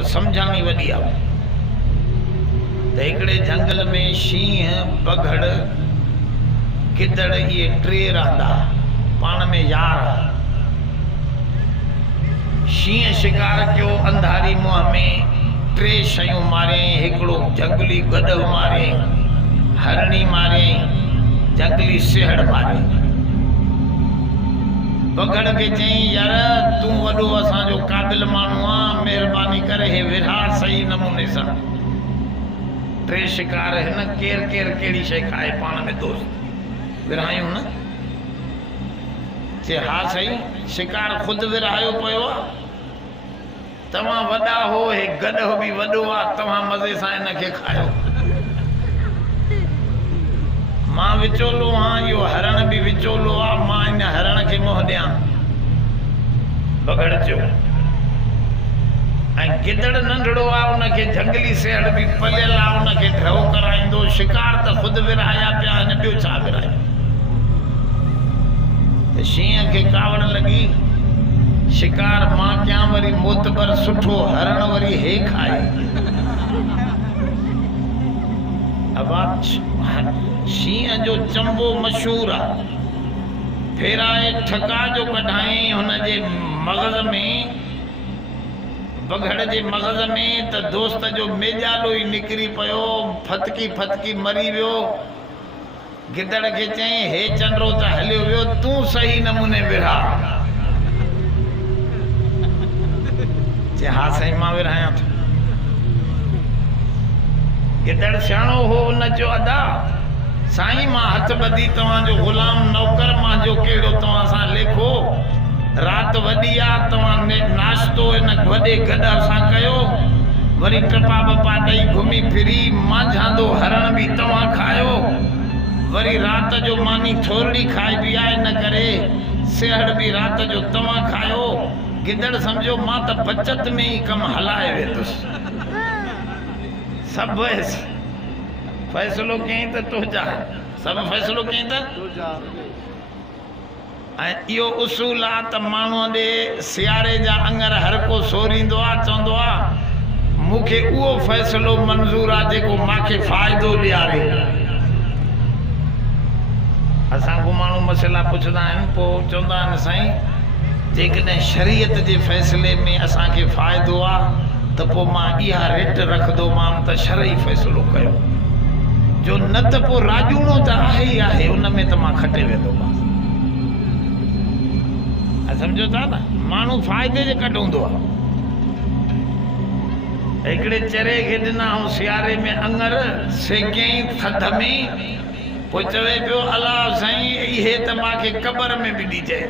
पर समझानी वॾी आहे। त हिकिड़े जंगल में शींहं बघड़ गिदड़ ये टे रहंदा पाण में यार। शींहं शिकार कयो अंधारी मुंहं में टे शयूं मारे, हिकिड़ो जंगली गधो मारे, हरणी मारे, जंगली सिहड़ मारे। बघड़ के चई यार तू वॾो असांजो क़ाबिल माण्हू आहे, महिरबानी करे हे विरहा सही नमूने सां। टे शिकार हिन केर केर कहिड़ी शइ खाए पाण में दोस्त विरहायूं न। चए हा सही शिकार ख़ुदि विरहायो पियो आहे, तव्हां वॾा हो, हे गॾो बि वॾो आहे, तव्हां मज़े सां हिनखे खायो। मां विचोलो आहियां, इहो हरण बि विचोलो आहे, मां हिन हरण खे मुंहुं ॾियां। बघड़ चयो ऐं गिदड़ नंढड़ो आहे, उनखे जंगली सिहड़ बि पलियल आहे, उनखे ढव कराईंदो। शिकार त ख़ुदि विरहाया पिया, हिन ॿियो छा विरहायो। त शींहं खे कावड़ लॻी शिकार मां कयां, वरी मोतबर सुठो हरण वरी हे खाए। शींहं जो चंबो मशहूर आहे, फेराए ठका जो कढाई हुनजे मग़ज़ में, बघड़ जे मग़ज़ में, त दोस्त जो मेजालो ई निकिरी पियो, फतकी फतकी मरी वियो। गिदड़ खे चई हे चंडो त हलियो वियो, तूं सही नमूने विरहा। चए हा साईं मां विरहायां थो। गिदड़ सियाणो हो, उन चयो अदा साईं मां हथ ॿधी तव्हांजो ग़ुलाम नौकर, मां जो कहिड़ो तव्हां सां लेखो। रात वॾी आहे, तव्हां नाश्तो हिन वॾे गॾ सां कयो, वरी टपा बपा ॾेई घुमी फिरी मांझांदो हरण बि तव्हां खायो, वरी रात जो मानी थोरड़ी खाई बि आहे, इन करे सिहड़ बि रात जो तव्हां खायो। गिदड़ सम्झो मां त बचत में ई कमु हलाए वेंदुसि। सभु फ़ैसिलो कयईं त तुंहिंजा, सभु फ़ैसिलो कयईं त ऐं इहो उसूल आहे त माण्हूअ ॾे सियारे जा अंगर हर को सोरींदो आहे, चवंदो आहे मूंखे उहो फ़ैसिलो मंज़ूर आहे जेको मूंखे फ़ाइदो ॾियारे। असांखो माण्हू मसइला पुछंदा आहिनि, पोइ चवंदा आहिनि साईं जेकॾहिं शरीयत जे फ़ैसिले में असांखे फ़ाइदो आहे त पोइ मां इहा रिट रखंदोमांव त शरई फ़ैसिलो कयो, जो न त पोइ राजूणो त आहे ई आहे, उन में त मां खटे वेंदोमांसि। सम्झो था न, माण्हू फ़ाइदे जे कढ हूंदो आहे। हिकिड़े चरे खे ॾिना ऐं सियारे में अंगर सेकियईं थधि में, पोइ चवे पियो अला साईं इहे त मूंखे क़बर में बि ॾिजे।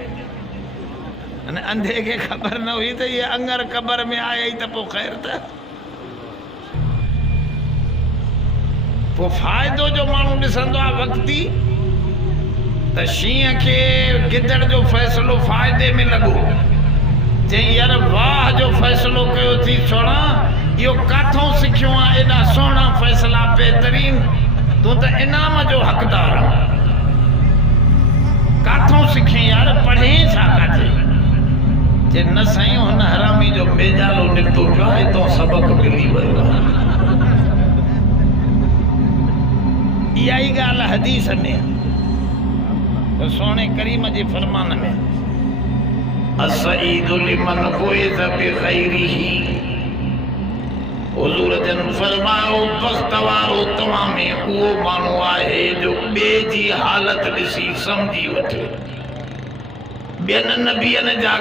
अने अंधे खे ख़बर न हुई त इहे अंगर क़बर में आया त पोइ ख़ैर त पोइ फ़ाइदो जो माण्हू ॾिसंदो आहे वक़्ती। त शींहं खे गिदड़ जो फ़ैसिलो फ़ाइदे में लॻो, चई यार वाह जो फ़ैसिलो कयो थी सोणा, इहो काथों सिखियो आहे, एॾा सुहिणा फ़ैसिला बहितरीन, तूं त इनाम जो हक़दार आहे। काथों सिखी यार, पढ़े छा काथे? जे न साईं हुन हरामी जो मेजालो निकितो पियो आहे, हितां सबक़ मिली वियो आहे। इहा ई ॻाल्हि हदीस में, सोने करीम जे फरमान में असईदु लिमन फ़ुइज़ बिग़ैरिही, हुज़ूर जन फरमायो बख़्त वारो तव्हां में उहो माण्हू आहे जो ॿिए जी हालत ॾिसी सम्झी वठे। ॿियनि नबियनि जा